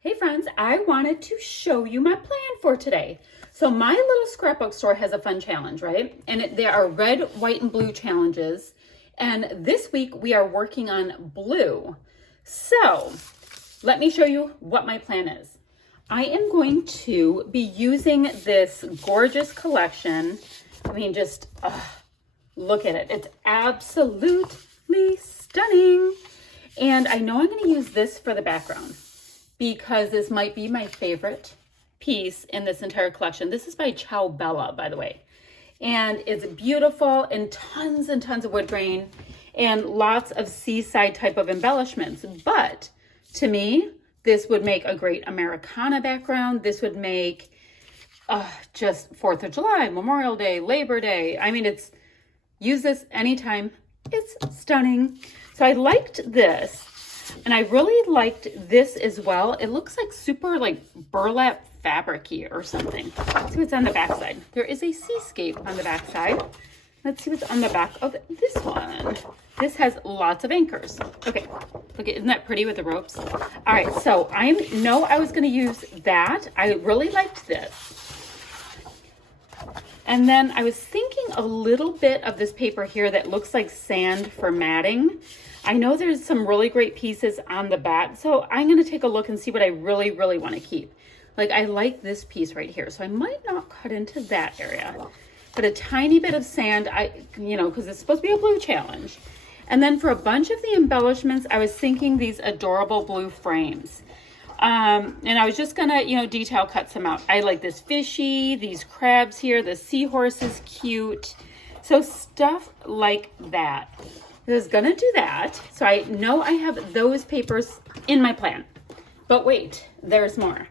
Hey friends, I wanted to show you my plan for today. So my little scrapbook store has a fun challenge, right? And there are red, white, and blue challenges. And this week we are working on blue. So let me show you what my plan is. I am going to be using this gorgeous collection. I mean, just look at it. It's absolutely stunning. And I know I'm going to use this for the background, because this might be my favorite piece in this entire collection. This is by Ciao, by the way. And it's beautiful and tons of wood grain and lots of seaside type of embellishments. But to me, this would make a great Americana background. This would make just 4th of July, Memorial Day, Labor Day. I mean, use this anytime. It's stunning. So I liked this. And I really liked this as well. It looks like super like burlap fabric-y or something. Let's see what's on the back side. There is a seascape on the back side. Let's see what's on the back of this one. This has lots of anchors. Okay, look, isn't that pretty with the ropes? All right, so I know I was gonna use that. I really liked this. And then I was thinking a little bit of this paper here that looks like sand for matting. I know there's some really great pieces on the back, so I'm going to take a look and see what I really want to keep. Like, I like this piece right here, so I might not cut into that area. But a tiny bit of sand, because it's supposed to be a blue challenge. And then for a bunch of the embellishments, I was thinking these adorable blue frames. And I was just going to, detail cut some out. I like this fishy, these crabs here, the seahorse is cute. So stuff like that. I was gonna do that. So I know I have those papers in my plan. But wait, there's more.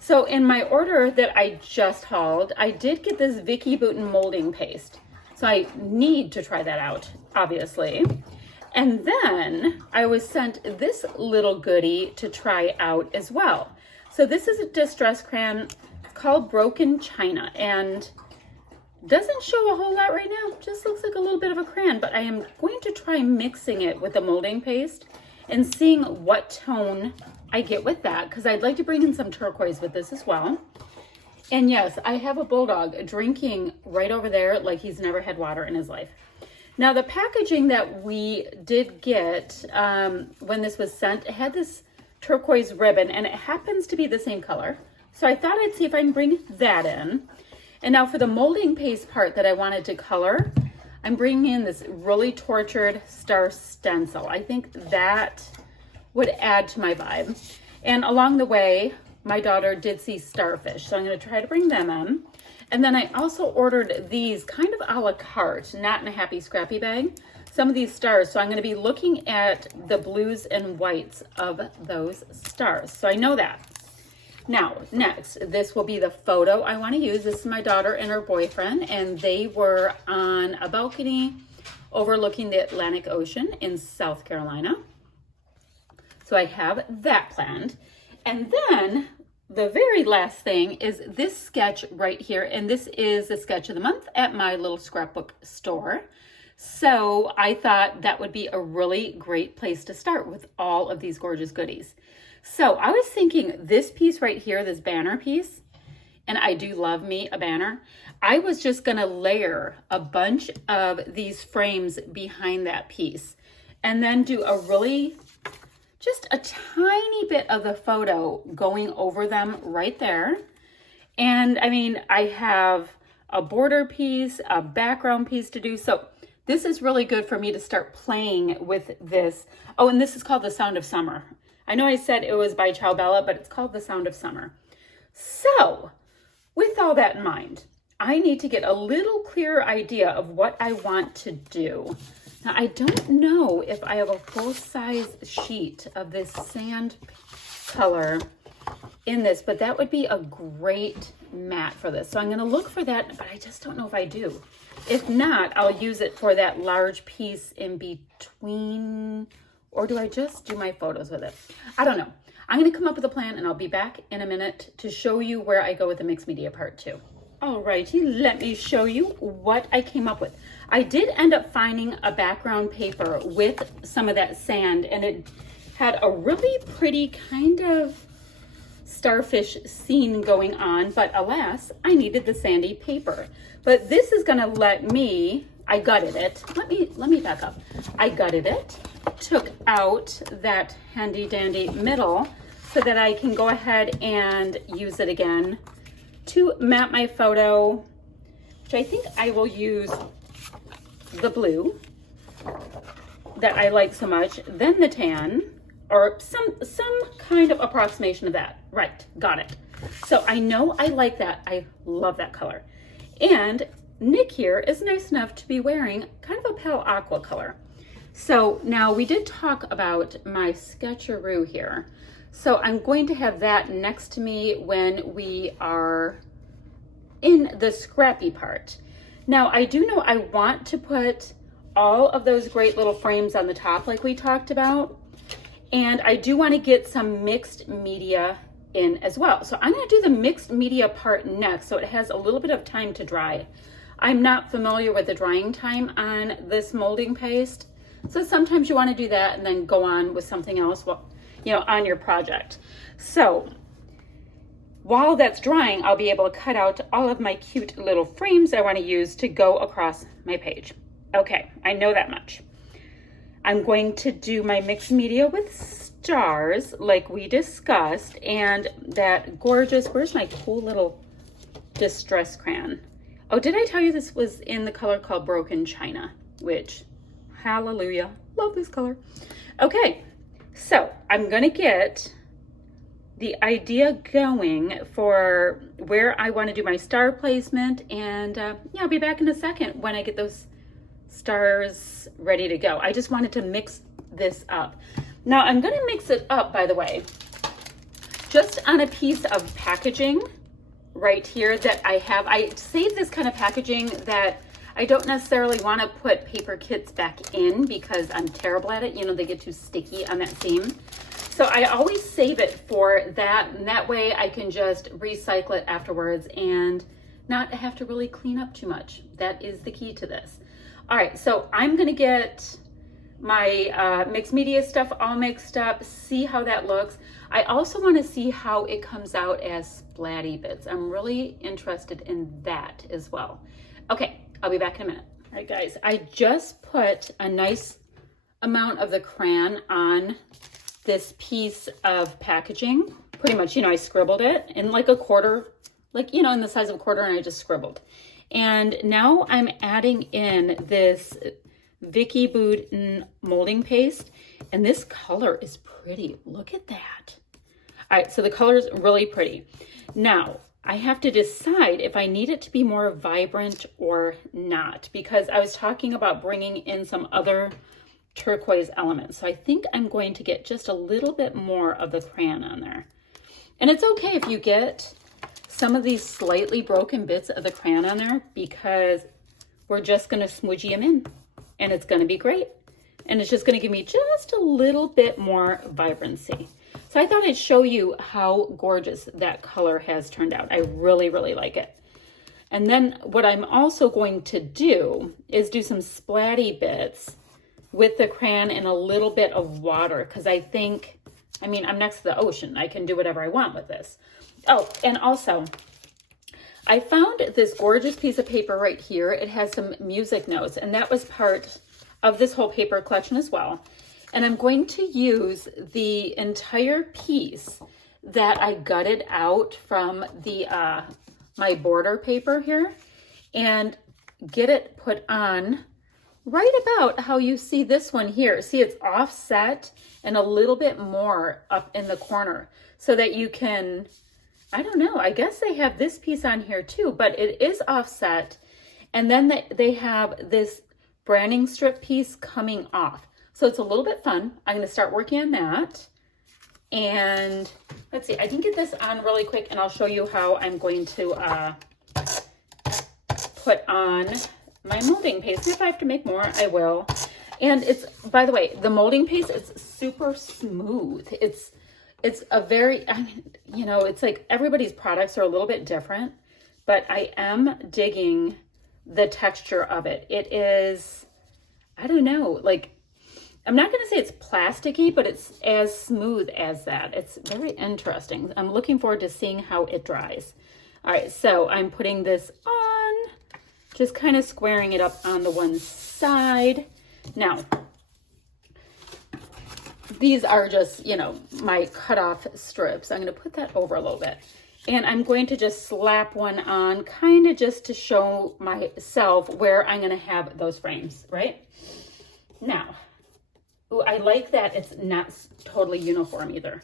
So in my order that I just hauled, I did get this Vicky Bouton molding paste. So I need to try that out, obviously. And then I was sent this little goodie to try out as well. So this is a distress crayon called Broken China, and doesn't show a whole lot right now, just looks like a little bit of a crayon, but I am going to try mixing it with the molding paste and seeing what tone I get with that, because I'd like to bring in some turquoise with this as well. And yes, I have a bulldog drinking right over there like he's never had water in his life. Now the packaging that we did get when this was sent, it had this turquoise ribbon and it happens to be the same color. So I thought I'd see if I can bring that in. And now for the molding paste part that I wanted to color, I'm bringing in this really tortured star stencil. I think that would add to my vibe. And along the way, my daughter did see starfish, so I'm going to try to bring them in. And then I also ordered these kind of a la carte, not in a happy scrappy bag, some of these stars. So I'm going to be looking at the blues and whites of those stars. So I know that. Now, next, this will be the photo I want to use. This is my daughter and her boyfriend, and they were on a balcony overlooking the Atlantic Ocean in South Carolina. So I have that planned. And then the very last thing is this sketch right here, and this is the sketch of the month at my little scrapbook store. So I thought that would be a really great place to start with all of these gorgeous goodies. So I was thinking this piece right here, this banner piece, and I do love me a banner. I was just gonna layer a bunch of these frames behind that piece and then do just a tiny bit of the photo going over them right there. And I mean, I have a border piece, a background piece to do. So this is really good for me to start playing with this. Oh, and this is called The Sound of Summer. I know I said it was by Ciao, but it's called The Sound of Summer. So with all that in mind, I need to get a little clearer idea of what I want to do. Now, I don't know if I have a full-size sheet of this sand color in this, but that would be a great mat for this. So I'm going to look for that, but I just don't know if I do. If not, I'll use it for that large piece in between, or do I just do my photos with it? I don't know. I'm going to come up with a plan, and I'll be back in a minute to show you where I go with the mixed media part 2. Alrighty, let me show you what I came up with. I did end up finding a background paper with some of that sand, and it had a really pretty kind of starfish scene going on, but alas, I needed the sandy paper. But this is gonna let me, I gutted it. Let me back up. I gutted it, took out that handy dandy middle so that I can go ahead and use it again to map my photo, which I think I will use the blue that I like so much, then the tan, or some kind of approximation of that. Right, got it. So I know I like that. I love that color. And Nick here is nice enough to be wearing kind of a pale aqua color. So now we did talk about my sketcheroo here. So I'm going to have that next to me when we are in the scrappy part. Now I do know I want to put all of those great little frames on the top like we talked about. And I do want to get some mixed media in as well. So I'm going to do the mixed media part next so it has a little bit of time to dry. I'm not familiar with the drying time on this molding paste. So sometimes you want to do that and then go on with something else, on your project. So while that's drying, I'll be able to cut out all of my cute little frames I want to use to go across my page. Okay, I know that much. I'm going to do my mixed media with stars like we discussed, and that gorgeous, where's my cool little distress crayon? Oh, did I tell you this was in the color called Broken China, which, hallelujah, love this color. Okay, so I'm gonna get the idea going for where I want to do my star placement, and I'll be back in a second when I get those stars ready to go. I just wanted to mix this up. Now I'm going to mix it up, by the way, just on a piece of packaging right here that I have. I saved this kind of packaging that I don't necessarily want to put paper kits back in because I'm terrible at it. They get too sticky on that seam. So I always save it for that, and that way I can just recycle it afterwards and not have to really clean up too much. That is the key to this. All right, so I'm gonna get my mixed media stuff all mixed up, see how that looks. I also wanna see how it comes out as splatty bits. I'm really interested in that as well. Okay, I'll be back in a minute. All right, guys, I just put a nice amount of the crayon on this piece of packaging. Pretty much, I scribbled it in like a quarter, in the size of a quarter, and I just scribbled. And now I'm adding in this Vicky Boudin molding paste, and this color is pretty. Look at that. All right, so the color is really pretty. Now, I have to decide if I need it to be more vibrant or not, because I was talking about bringing in some other turquoise elements. So I think I'm going to get just a little bit more of the crayon on there. And it's okay if you get some of these slightly broken bits of the crayon on there, because we're just going to smudgy them in and it's going to be great. And it's just going to give me just a little bit more vibrancy. So I thought I'd show you how gorgeous that color has turned out. I really, really like it. And then what I'm also going to do is do some splatty bits with the crayon and a little bit of water, because I'm next to the ocean. I can do whatever I want with this. Oh, and also, I found this gorgeous piece of paper right here. It has some music notes, and that was part of this whole paper collection as well. And I'm going to use the entire piece that I gutted out from the my border paper here and get it put on right about how you see this one here. See, it's offset and a little bit more up in the corner so that you can, I don't know, I guess they have this piece on here too, but it is offset. And then they have this branding strip piece coming off. So it's a little bit fun. I'm going to start working on that. And let's see, I can get this on really quick and I'll show you how I'm going to put on my molding paste. If I have to make more, I will. And it's, by the way, the molding paste is super smooth. It's a very, it's like everybody's products are a little bit different, but I am digging the texture of it. It is, I don't know, like I'm not going to say it's plasticky, but it's as smooth as that. It's very interesting. I'm looking forward to seeing how it dries. All right, so I'm putting this on, just kind of squaring it up on the one side. Now, these are just, you know, my cutoff strips. I'm going to put that over a little bit. And I'm going to just slap one on, kind of just to show myself where I'm going to have those frames, right? Now, ooh, I like that it's not totally uniform either.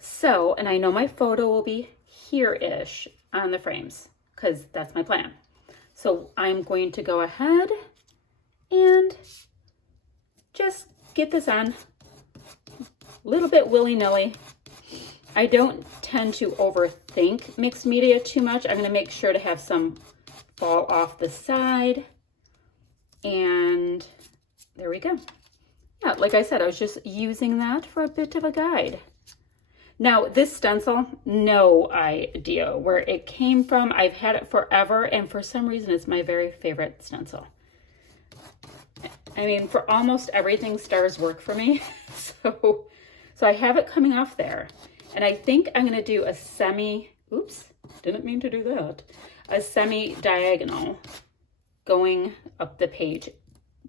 So, and I know my photo will be here-ish on the frames, because that's my plan. So I'm going to go ahead and just get this on a little bit willy-nilly. I don't tend to overthink mixed media too much. I'm going to make sure to have some fall off the side. And there we go. Yeah, like I said, I was just using that for a bit of a guide. Now, this stencil, no idea where it came from. I've had it forever, and for some reason, it's my very favorite stencil. I mean, for almost everything, stars work for me. So I have it coming off there. And I think I'm going to do a oops, didn't mean to do that, a semi-diagonal going up the page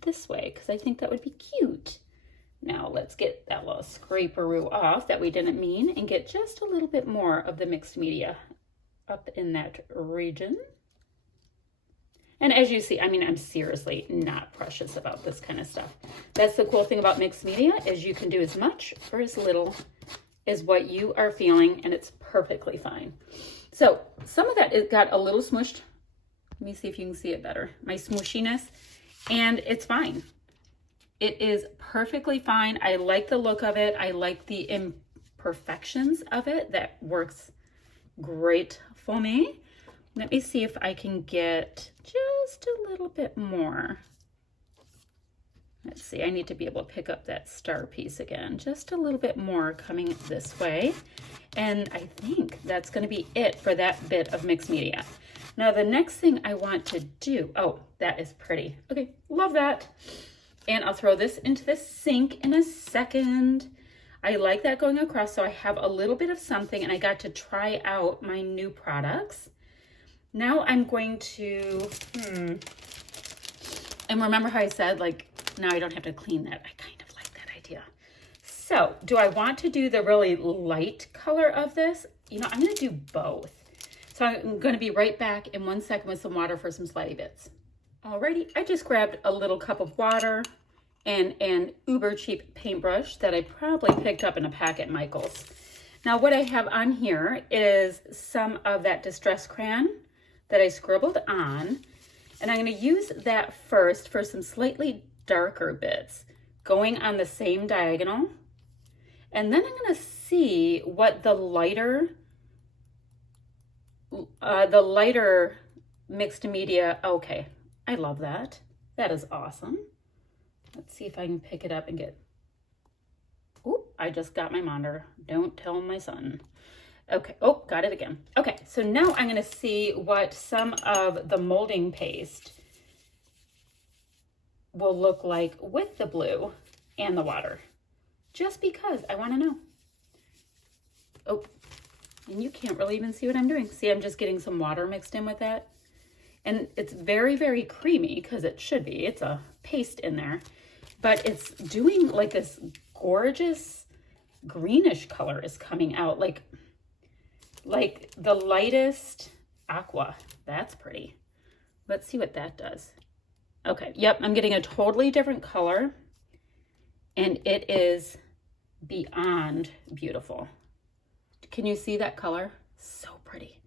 this way, because I think that would be cute. Now let's get that little scraperoo off that we didn't mean and get just a little bit more of the mixed media up in that region. And as you see, I mean, I'm seriously not precious about this kind of stuff. That's the cool thing about mixed media, is you can do as much or as little as what you are feeling, and it's perfectly fine. So some of that, it got a little smushed. Let me see if you can see it better. My smushiness, and it's fine. It is perfectly fine. I like the look of it. I like the imperfections of it. That works great for me. Let me see if I can get just a little bit more. Let's see, I need to be able to pick up that star piece again. Just a little bit more coming this way. And I think that's going to be it for that bit of mixed media. Now, the next thing I want to do, oh, that is pretty. Okay, love that. And I'll throw this into the sink in a second. I like that going across, so I have a little bit of something, and I got to try out my new products. Now I'm going to, and remember how I said, like, now I don't have to clean that. I kind of like that idea. So do I want to do the really light color of this? You know, I'm going to do both. So I'm going to be right back in 1 second with some water for some slidey bits. Alrighty, I just grabbed a little cup of water and an uber cheap paintbrush that I probably picked up in a pack at Michael's. Now what I have on here is some of that distress crayon that I scribbled on. And I'm going to use that first for some slightly darker bits going on the same diagonal. And then I'm going to see what the lighter mixed media, okay, I love that. That is awesome. Let's see if I can pick it up and get, oop, I just got my monitor. Don't tell my son. Okay, oh, got it again. Okay, so now I'm gonna see what some of the molding paste will look like with the blue and the water, just because I wanna know. Oh, and you can't really even see what I'm doing. See, I'm just getting some water mixed in with that. And it's very, very creamy, because it should be. It's a paste in there, but it's doing like this gorgeous greenish color is coming out, like the lightest aqua. That's pretty. Let's see what that does. Okay, yep, I'm getting a totally different color, and it is beyond beautiful. Can you see that color? So pretty.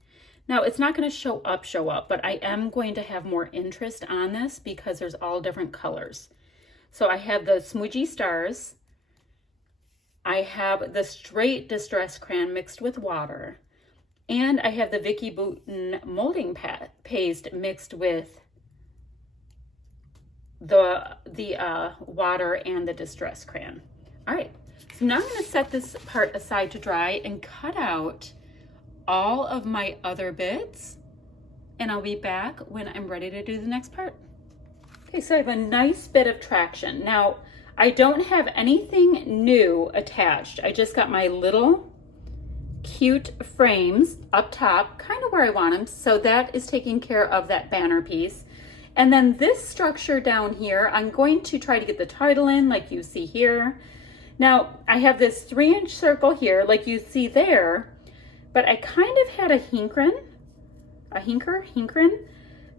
Now, it's not going to show up, but I am going to have more interest on this because there's all different colors. So I have the smudgy stars. I have the straight distress crayon mixed with water. And I have the Vicky Bouton molding paste mixed with the water and the distress crayon. All right, so now I'm going to set this part aside to dry and cut out all of my other bits, and I'll be back when I'm ready to do the next part. Okay, so I have a nice bit of traction. Now, I don't have anything new attached. I just got my little cute frames up top, kind of where I want them. So that is taking care of that banner piece. And then this structure down here, I'm going to try to get the title in like you see here. Now I have this 3-inch circle here like you see there, but I kind of had a hinker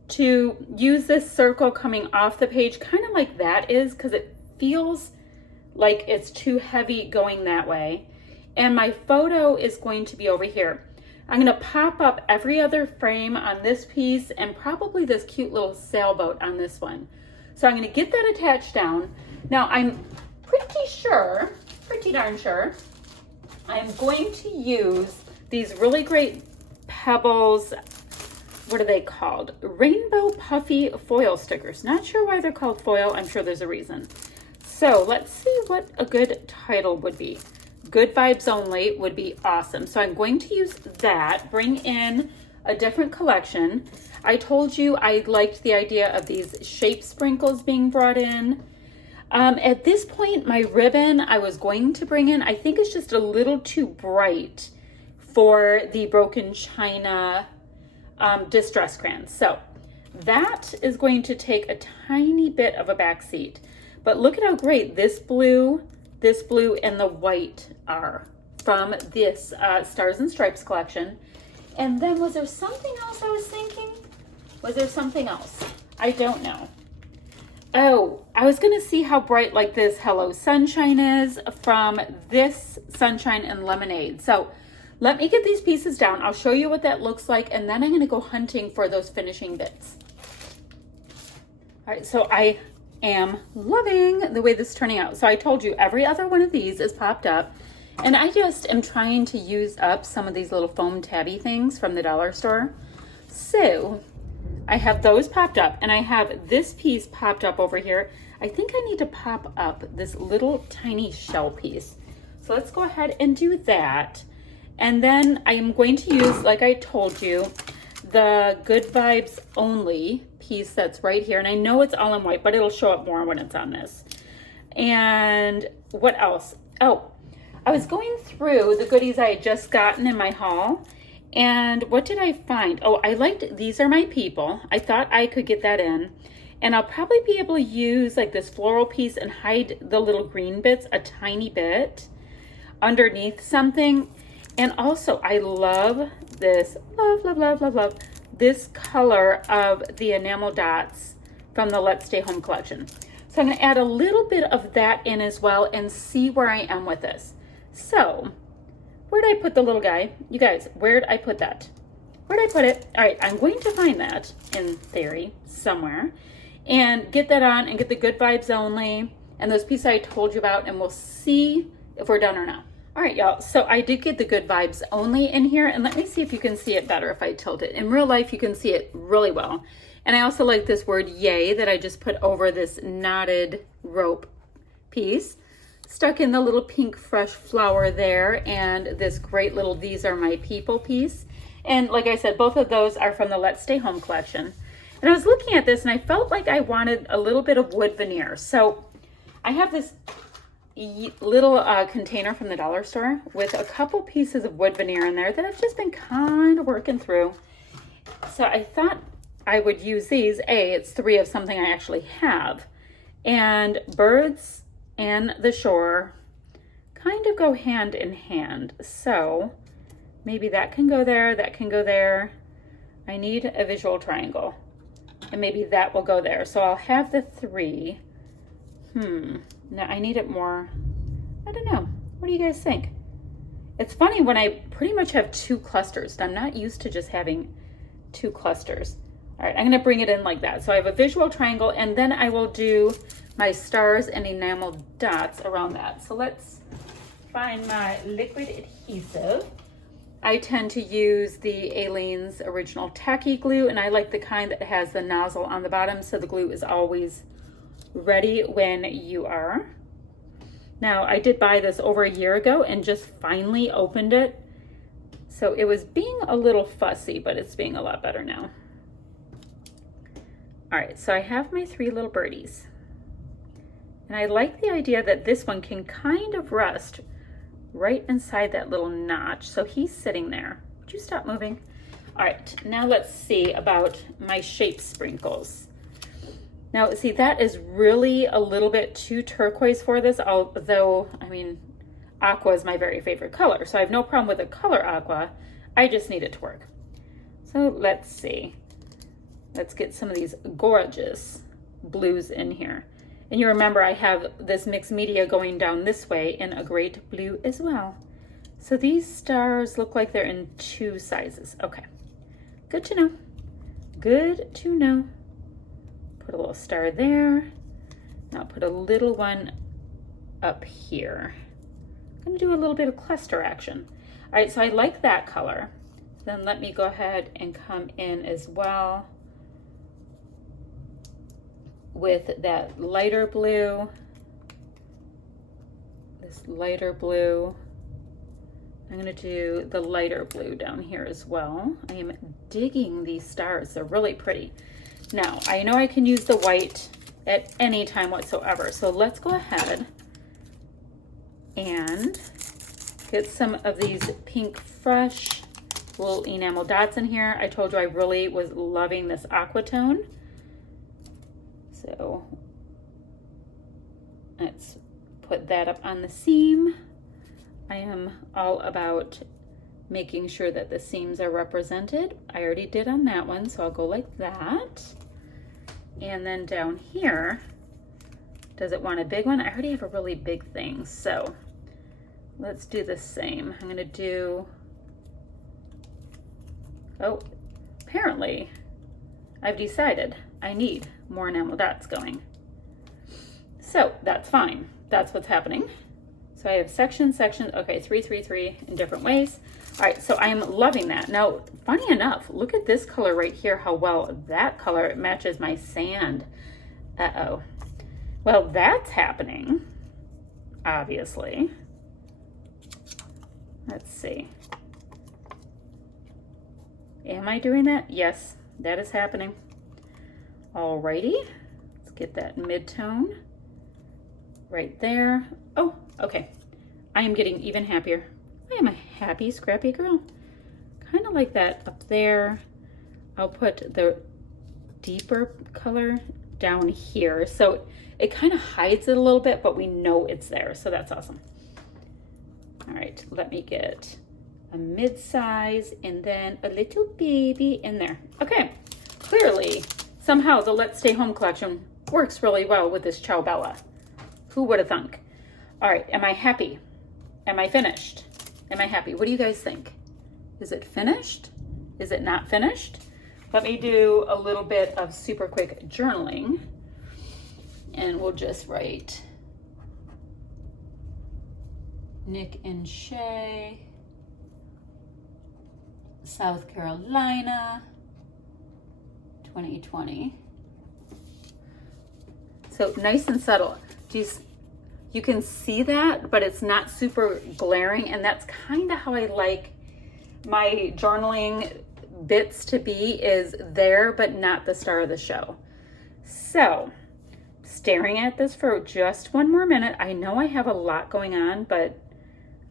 to use this circle coming off the page, kind of like that is, because it feels like it's too heavy going that way. And my photo is going to be over here. I'm gonna pop up every other frame on this piece and probably this cute little sailboat on this one. So I'm gonna get that attached down. Now I'm pretty darn sure, I'm going to use these really great Pebbles, what are they called? Rainbow Puffy foil stickers. Not sure why they're called foil, I'm sure there's a reason. So let's see what a good title would be. Good Vibes Only would be awesome. So I'm going to use that, bring in a different collection. I told you I liked the idea of these shape sprinkles being brought in. At this point, my ribbon I was going to bring in, I think it's just a little too bright for the Broken China distress crayons. So that is going to take a tiny bit of a back seat. But look at how great this blue, and the white are from this Stars and Stripes collection. And then was there something else I was thinking? Was there something else? I don't know. Oh, I was gonna see how bright like this Hello Sunshine is from this Sunshine and Lemonade. So let me get these pieces down. I'll show you what that looks like, and then I'm gonna go hunting for those finishing bits. All right, so I am loving the way this is turning out. So I told you every other one of these is popped up, and I just am trying to use up some of these little foam tabby things from the dollar store. So I have those popped up, and I have this piece popped up over here. I think I need to pop up this little tiny shell piece. So let's go ahead and do that. And then I am going to use, like I told you, the Good Vibes Only piece that's right here. And I know it's all in white, but it'll show up more when it's on this. And what else? Oh, I was going through the goodies I had just gotten in my haul. And what did I find? Oh, I liked These Are My People. I thought I could get that in. And I'll probably be able to use like this floral piece and hide the little green bits a tiny bit underneath something. And also, I love this, love, this color of the enamel dots from the Let's Stay Home collection. So I'm gonna add a little bit of that in as well and see where I am with this. So, where'd I put the little guy? You guys, where'd I put that? Where'd I put it? All right, I'm going to find that, in theory, somewhere, and get that on and get the Good Vibes Only and those pieces I told you about, and we'll see if we're done or not. All right, y'all, so I did get the Good Vibes Only in here, and let me see if you can see it better if I tilt it. In real life, you can see it really well. And I also like this word yay that I just put over this knotted rope piece. Stuck in the little pink fresh flower there, and this great little These Are My People piece. And like I said, both of those are from the Let's Stay Home collection. And I was looking at this and I felt like I wanted a little bit of wood veneer. So I have this little container from the dollar store with a couple pieces of wood veneer in there that I've just been kind of working through. So I thought I would use these. It's 3 of something I actually have. And birds and the shore kind of go hand in hand. So maybe that can go there, that can go there. I need a visual triangle. And maybe that will go there. So I'll have the 3. Now I need it more, I don't know. What do you guys think? It's funny when I pretty much have 2 clusters. I'm not used to just having 2 clusters. All right, I'm gonna bring it in like that. So I have a visual triangle, and then I will do my stars and enamel dots around that. So let's find my liquid adhesive. I tend to use the Aleene's Original Tacky Glue, and I like the kind that has the nozzle on the bottom, so the glue is always ready when you are. Now, I did buy this over a year ago and just finally opened it. So it was being a little fussy, but it's being a lot better now. All right, so I have my 3 little birdies. And I like the idea that this one can kind of rest right inside that little notch. So he's sitting there. Would you stop moving? All right, now let's see about my shape sprinkles. Now, see, that is really a little bit too turquoise for this, although, I mean, aqua is my very favorite color, so I have no problem with the color aqua. I just need it to work. So let's see. Let's get some of these gorgeous blues in here. And you remember I have this mixed media going down this way in a great blue as well. So these stars look like they're in 2 sizes. Okay, good to know. Good to know. Put a little star there. Now put a little one up here. I'm gonna do a little bit of cluster action. All right, so I like that color. Then let me go ahead and come in as well with that lighter blue, this lighter blue. I'm gonna do the lighter blue down here as well. I am digging these stars, they're really pretty. Now, I know I can use the white at any time whatsoever, so let's go ahead and get some of these pink fresh little enamel dots in here. I told you I really was loving this aqua tone. So let's put that up on the seam. I am all about making sure that the seams are represented. I already did on that one, so I'll go like that. And then down here, does it want a big one? I already have a really big thing, so let's do the same. I'm gonna do, oh, apparently I've decided I need more enamel dots going. So that's fine. That's what's happening. So I have section, okay, 3, 3, 3 in different ways. All right, so I'm loving that. Now, funny enough, look at this color right here, how well that color matches my sand. Uh-oh. Well, that's happening, obviously. Let's see. Am I doing that? Yes, that is happening. Alrighty, let's get that mid-tone right there. Oh, okay. I am getting even happier. I am a happy, scrappy girl. Kind of like that up there. I'll put the deeper color down here. So it kind of hides it a little bit, but we know it's there. So that's awesome. All right, let me get a mid-size and then a little baby in there. Okay, clearly, somehow the Let's Stay Home collection works really well with this Ciao Bella. Who would have thunk? All right, am I happy? Am I finished? Am I happy? What do you guys think? Is it finished? Is it not finished? Let me do a little bit of super quick journaling and we'll just write Nick and Shay, South Carolina, 2020. So nice and subtle. You can see that, but it's not super glaring, and that's kind of how I like my journaling bits to be, is there, but not the star of the show. So, staring at this for just one more minute. I know I have a lot going on, but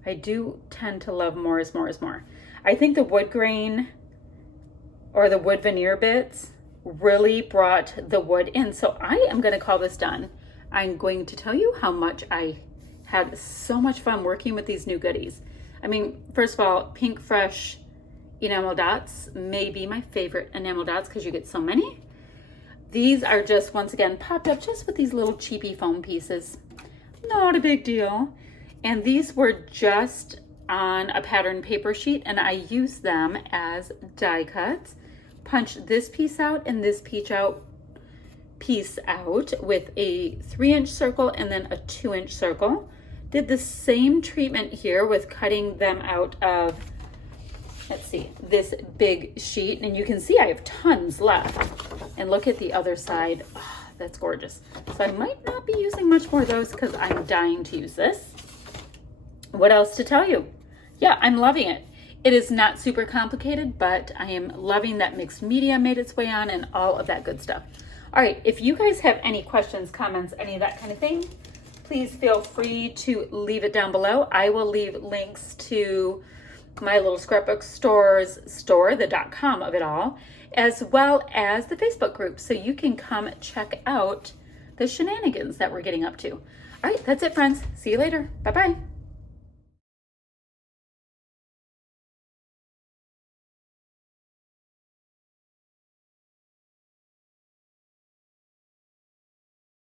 I do tend to love more is more is more. I think the wood grain or the wood veneer bits really brought the wood in. So I am going to call this done. I'm going to tell you how much I had so much fun working with these new goodies. I mean, first of all, Pink Fresh enamel dots may be my favorite enamel dots because you get so many. These are just, once again, popped up just with these little cheapy foam pieces. Not a big deal. And these were just on a pattern paper sheet, and I used them as die cuts. Punched this piece out and this piece out with a 3-inch circle and then a 2-inch circle. Did the same treatment here with cutting them out of, let's see, this big sheet, and you can see I have tons left. And look at the other side. Oh, that's gorgeous. So I might not be using much more of those because I'm dying to use this. What else to tell you? Yeah, I'm loving it. It is not super complicated, but I am loving that mixed media made its way on and all of that good stuff. All right, if you guys have any questions, comments, any of that kind of thing, please feel free to leave it down below. I will leave links to my little scrapbook store's store, the .com of it all, as well as the Facebook group, so you can come check out the shenanigans that we're getting up to. All right, that's it, friends. See you later. Bye-bye.